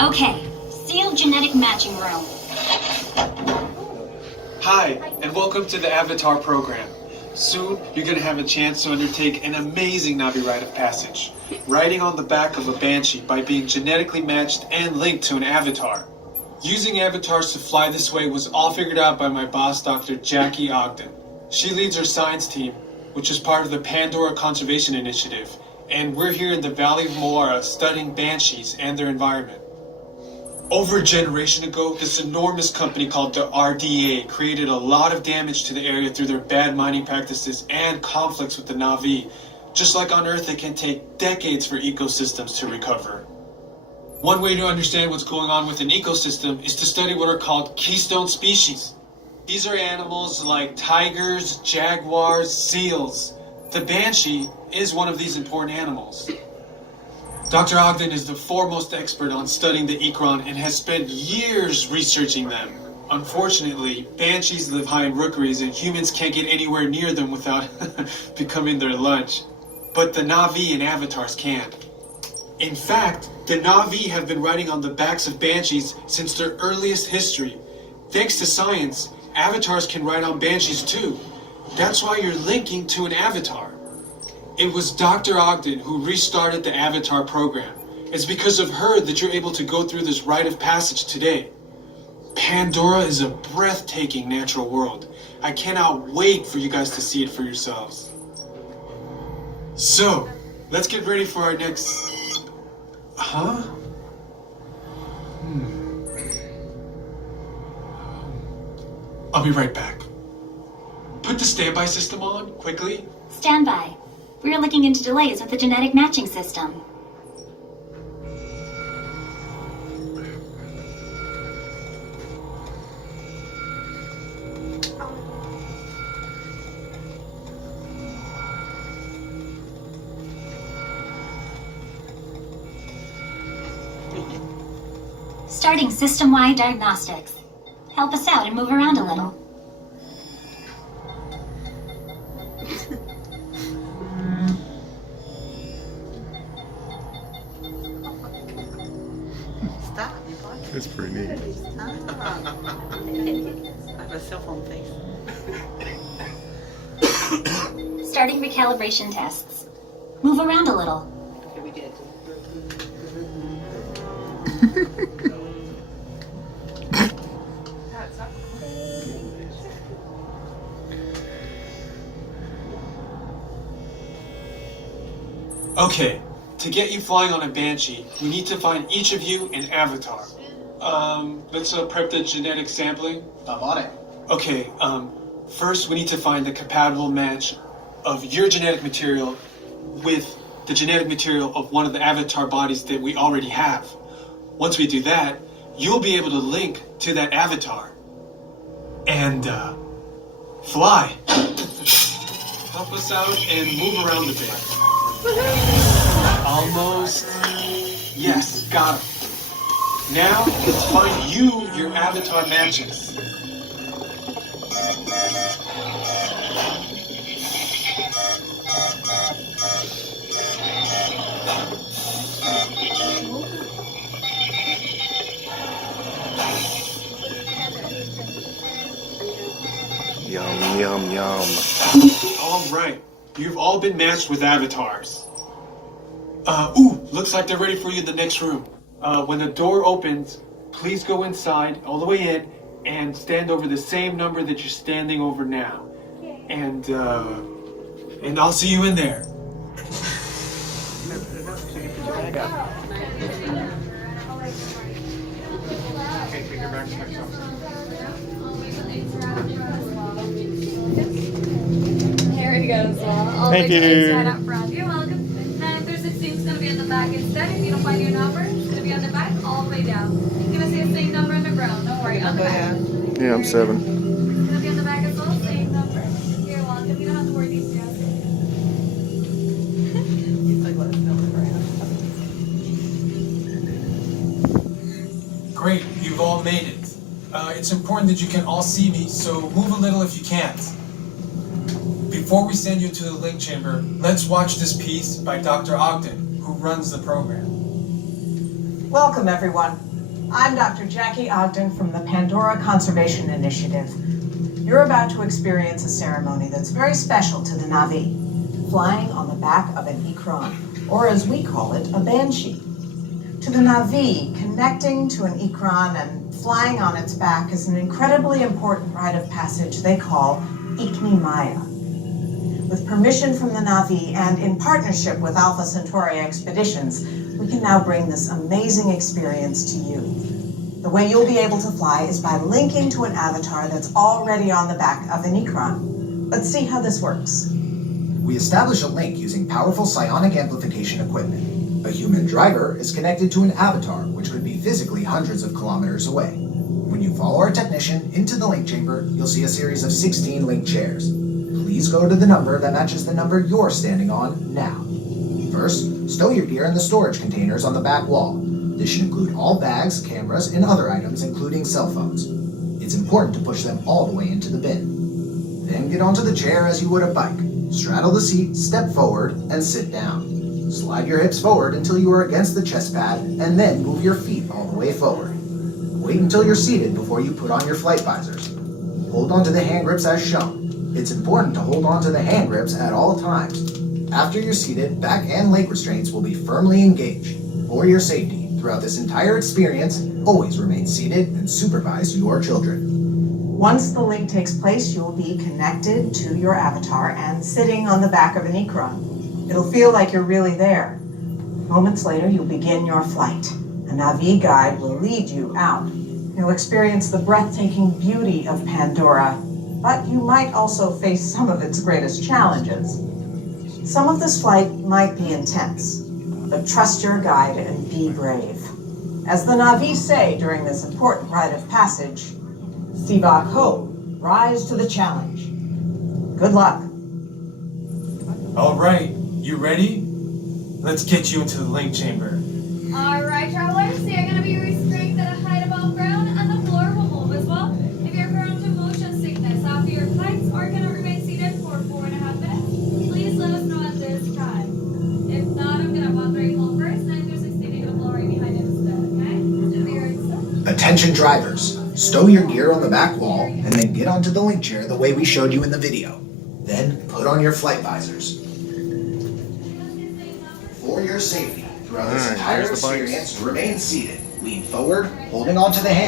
Okay, sealed genetic matching room. Hi, and welcome to the Avatar program. Soon, you're going to have a chance to undertake an amazing Navi rite of passage, riding on the back of a banshee by being genetically matched and linked to an avatar. Using avatars to fly this way was all figured out by my boss, Dr. Jackie Ogden. She leads our science team, which is part of the Pandora Conservation Initiative, and we're here in the Valley of Moara studying banshees and their environment. Over a generation ago, this enormous company called the RDA created a lot of damage to the area through their bad mining practices and conflicts with the Na'vi. Just like on Earth, it can take decades for ecosystems to recover. One way to understand what's going on with an ecosystem is to study what are called keystone species. These are animals like tigers, jaguars, seals. The banshee is one of these important animals. Dr. Ogden is the foremost expert on studying the Ikran and has spent years researching them. Unfortunately, banshees live high in rookeries and humans can't get anywhere near them without becoming their lunch. But the Na'vi and avatars can. In fact, the Na'vi have been riding on the backs of banshees since their earliest history. Thanks to science, avatars can ride on banshees too. That's why you're linking to an avatar. It was Dr. Ogden who restarted the Avatar program. It's because of her that you're able to go through this rite of passage today. Pandora is a breathtaking natural world. I cannot wait for you guys to see it for yourselves. So, let's get ready for our next... Huh? I'll be right back. Put the standby system on, quickly. Standby. We are looking into delays with the genetic matching system. Starting system-wide diagnostics. Help us out and move around a little. That's pretty neat. I have a cell phone face. Starting recalibration tests. Move around a little. Okay, we did. Okay, to get you flying on a banshee, we need to find each of you an avatar. Let's prep the genetic sampling. I'm on it. Okay, first we need to find the compatible match of your genetic material with the genetic material of one of the avatar bodies that we already have. Once we do that, you'll be able to link to that avatar and fly. Help us out and move around a bit. Almost. Yes, got it. Now, let's find you your avatar matches. Yum, yum, yum. All right, you've all been matched with avatars. Looks like they're ready for you in the next room. When the door opens, please go inside, all the way in, and stand over the same number that you're standing over now. And I'll see you in there. Okay, take your backpack off. There he goes. All Thank the you. kids right up front. You're welcome. And there's a seat's gonna be in the back instead. If you don't find your number, it's gonna be on the back all the way down. You're gonna see the same number on the ground. Don't worry, on the back. Yeah, I'm 7. It's gonna be on the back as well, same number. You're welcome. You don't have to worry these days. Great, you've all made it. It's important that you can all see me, so move a little if you can't. Before we send you to the link chamber, let's watch this piece by Dr. Ogden, who runs the program. Welcome, everyone. I'm Dr. Jackie Ogden from the Pandora Conservation Initiative. You're about to experience a ceremony that's very special to the Na'vi, flying on the back of an ikran, or as we call it, a banshee. To the Na'vi, connecting to an ikran and flying on its back is an incredibly important rite of passage they call Ikni Maya. With permission from the Na'vi and in partnership with Alpha Centauri Expeditions, we can now bring this amazing experience to you. The way you'll be able to fly is by linking to an avatar that's already on the back of an ikran. Let's see how this works. We establish a link using powerful psionic amplification equipment. A human driver is connected to an avatar, which could be physically hundreds of kilometers away. When you follow our technician into the link chamber, you'll see a series of 16 link chairs. Please go to the number that matches the number you're standing on now. First, stow your gear in the storage containers on the back wall. This should include all bags, cameras, and other items, including cell phones. It's important to push them all the way into the bin. Then get onto the chair as you would a bike. Straddle the seat, step forward, and sit down. Slide your hips forward until you are against the chest pad, and then move your feet all the way forward. Wait until you're seated before you put on your flight visors. Hold on to the hand grips as shown. It's important to hold on to the hand grips at all times. After you're seated, back and leg restraints will be firmly engaged. For your safety, throughout this entire experience, always remain seated and supervise your children. Once the link takes place, you'll be connected to your avatar and sitting on the back of an ikran. It'll feel like you're really there. Moments later, you'll begin your flight. A Na'vi guide will lead you out. You'll experience the breathtaking beauty of Pandora, but you might also face some of its greatest challenges. Some of this flight might be intense, but trust your guide and be brave. As the Na'vi say during this important rite of passage, Sivak Ho, rise to the challenge. Good luck. All right, you ready? Let's get you into the link chamber. Alright, travelers, so you're going to be restrained at a height above ground, and the floor will move as well. If you're prone to motion sickness after your flights or cannot remain seated for 4.5 minutes, please let us know at this time. If not, I'm going to wander you home first, and if there's a seating on the floor right behind it instead, okay? Be right set. Attention drivers, stow your gear on the back wall and then get onto the link chair the way we showed you in the video. Then put on your flight visors. For your safety, throughout this Alright, entire here's the bikes. experience, remain seated. Lean forward, holding onto the hand.